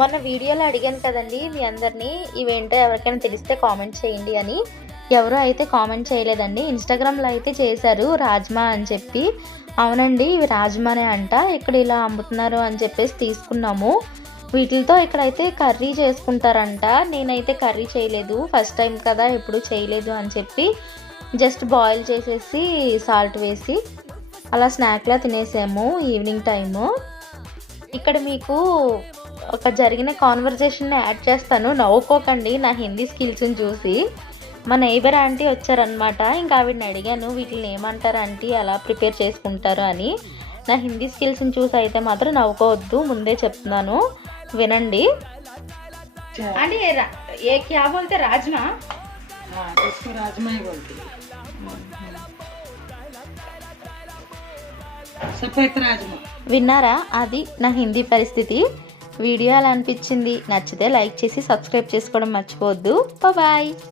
మొన్న వీడియోలో అడిగాను కదండి మీ అందరినీ, ఇవేంటో ఎవరికైనా తెలిస్తే కామెంట్ చేయండి అని. ఎవరు అయితే కామెంట్ చేయలేదండి. ఇన్స్టాగ్రామ్లో అయితే చేశారు రాజ్మా అని చెప్పి. అవునండి, ఇవి రాజ్మానే అంట. ఇక్కడ ఇలా అమ్ముతున్నారు అని చెప్పేసి తీసుకున్నాము. వీటితో ఇక్కడైతే కర్రీ చేసుకుంటారంట. నేనైతే కర్రీ చేయలేదు, ఫస్ట్ టైం కదా, ఎప్పుడు చేయలేదు అని చెప్పి జస్ట్ బాయిల్ చేసేసి సాల్ట్ వేసి అలా స్నాక్లా తినేసాము ఈవినింగ్ టైము. ఇక్కడ మీకు ఒక జరిగిన కాన్వర్జేషన్ని యాడ్ చేస్తాను, నవ్వుకోకండి నా హిందీ స్కిల్స్ని చూసి. మా నైబర్ ఆంటీ వచ్చారనమాట. ఇంకా ఆవిడని అడిగాను వీటిని ఏమంటారు ఆంటీ, అలా ప్రిపేర్ చేసుకుంటారు అని. నా హిందీ స్కిల్స్ని చూసి అయితే మాత్రం నవ్వుకోవద్దు, ముందే చెప్తున్నాను, వినండి. అంటే ఏ క్యా బోల్తే రాజ్మా, इसको राजमा ही बोलते हैं, सफेद राजमा. విన్నారా? అది నా హిందీ పరిస్థితి. వీడియో ఎలా అనిపించింది? నచ్చితే లైక్ చేసి సబ్స్క్రైబ్ చేసుకోవడం మర్చిపోవద్దు. బాయ్.